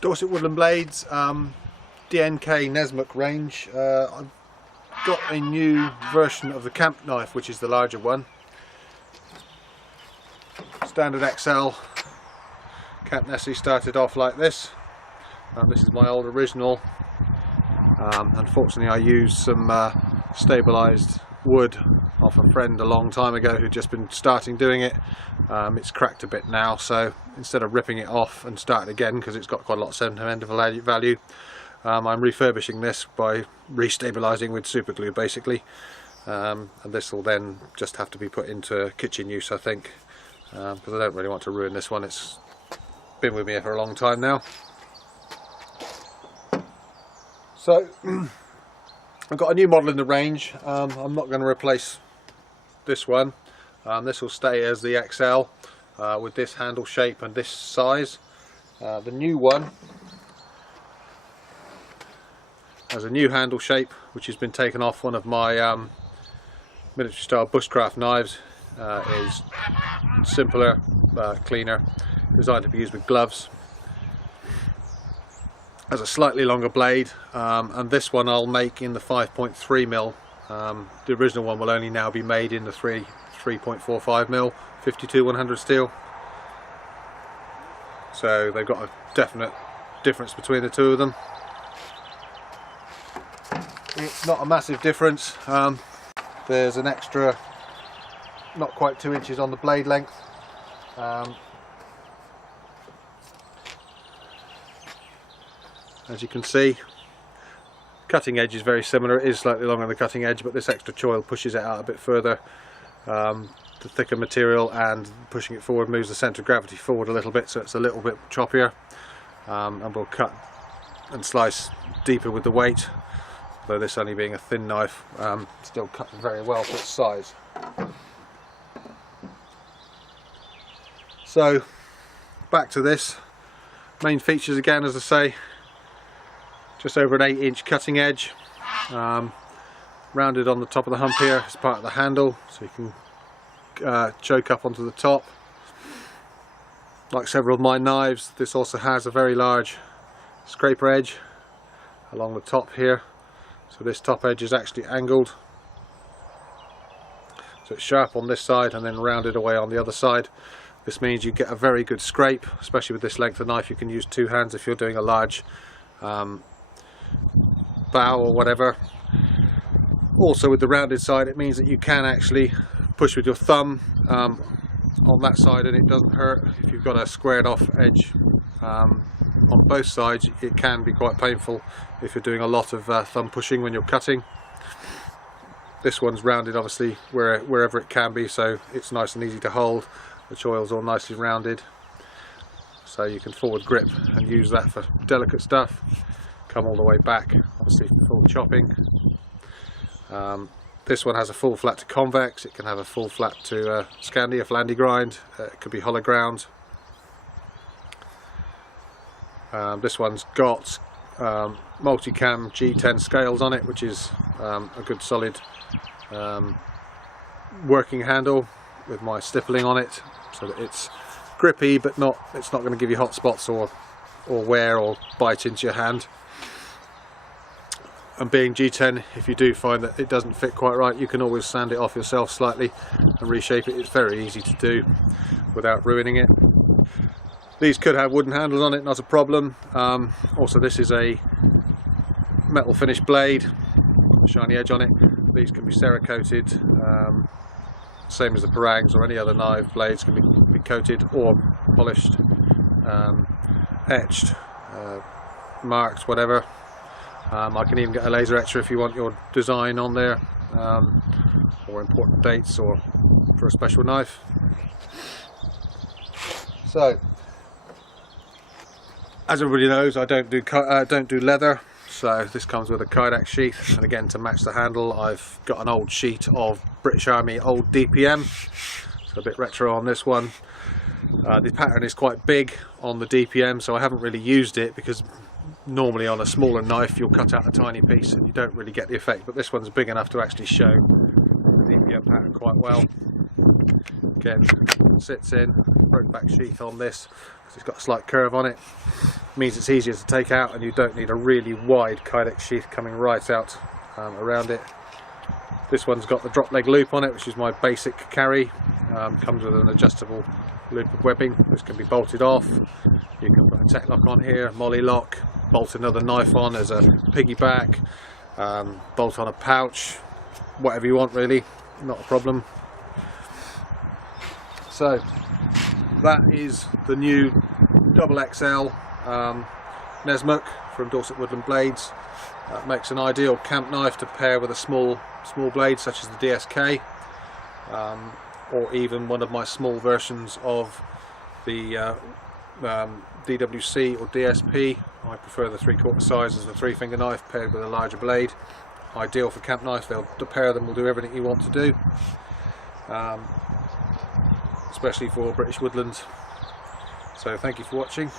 Dorset Woodland Blades, DNK Nessmuk range. I've got a new version of the camp knife, which is the larger one. Standard XL Camp Nessie started off like this. This is my old original. Unfortunately I used some stabilised wood off a friend a long time ago who'd just been starting doing it. It's cracked a bit now, so instead of ripping it off and starting again, because it's got quite a lot of sentimental value, I'm refurbishing this by restabilising with super glue basically, and this will then just have to be put into kitchen use, I think, because I don't really want to ruin this one. It's been with me for a long time now. So I've got a new model in the range. I'm not going to replace this one. This will stay as the XL with this handle shape and this size. The new one has a new handle shape which has been taken off one of my military style bushcraft knives. Is simpler, cleaner, designed to be used with gloves. Has a slightly longer blade, and this one I'll make in the 5.3mm. The original one will only now be made in the 3.45mm 52-100 steel. So they've got a definite difference between the two of them. It's not a massive difference. There's an extra, not quite 2 inches on the blade length. As you can see, cutting edge is very similar. It is slightly longer on the cutting edge, but this extra choil pushes it out a bit further. The thicker material and pushing it forward moves the centre of gravity forward a little bit, so it's a little bit choppier, and we'll cut and slice deeper with the weight, though this only being a thin knife, still cuts very well for its size. So back to this. Main features again, as I say, just over an 8-inch cutting edge, rounded on the top of the hump here as part of the handle, so you can choke up onto the top. Like several of my knives, this also has a very large scraper edge along the top here, so this top edge is actually angled, so it's sharp on this side and then rounded away on the other side. This means you get a very good scrape, especially with this length of knife. You can use 2 hands if you're doing a large bow or whatever. Also with the rounded side, it means that you can actually push with your thumb on that side and it doesn't hurt. If you've got a squared off edge on both sides, it can be quite painful if you're doing a lot of thumb pushing when you're cutting. This one's rounded obviously wherever it can be, so it's nice and easy to hold. The choil's all nicely rounded, so you can forward grip and use that for delicate stuff. Come all the way back, obviously full chopping. This one has a full flat to convex. It can have a full flat to Scandi, a flandy grind. It could be hollow ground. This one's got multicam G10 scales on it, which is a good solid working handle with my stippling on it, so that it's grippy but it's not going to give you hot spots or wear or bite into your hand. And being G10, if you do find that it doesn't fit quite right, you can always sand it off yourself slightly and reshape it. It's very easy to do without ruining it. These could have wooden handles on it, not a problem. Also, this is a metal finish blade, shiny edge on it. These can be cerakoted, same as the parangs or any other knife blades can be coated or polished, etched, marked, whatever. I can even get a laser etcher if you want your design on there, or important dates or for a special knife. So, as everybody knows, I don't do leather, so this comes with a Kydex sheath, and again, to match the handle, I've got an old sheet of British Army old DPM, so a bit retro on this one. The pattern is quite big on the DPM, so I haven't really used it, because normally on a smaller knife you'll cut out a tiny piece and you don't really get the effect, but this one's big enough to actually show the DPM pattern quite well. Again, sits in, broke back sheath on this because it's got a slight curve on it. Means it's easier to take out, and you don't need a really wide Kydex sheath coming right out around it. This one's got the drop leg loop on it, which is my basic carry. Comes with an adjustable loop of webbing which can be bolted off. You can put a tech lock on here, molly lock, bolt another knife on as a piggyback, bolt on a pouch, whatever you want really, not a problem. So that is the new XXL Nessmuk from Dorset Woodland Blades. That makes an ideal camp knife to pair with a small blade such as the DSK, or even one of my small versions of the DWC or DSP. I prefer the 3/4 size as the 3-finger knife paired with a larger blade. Ideal for camp knife. The pair of them will do everything you want to do, especially for British woodlands. So thank you for watching.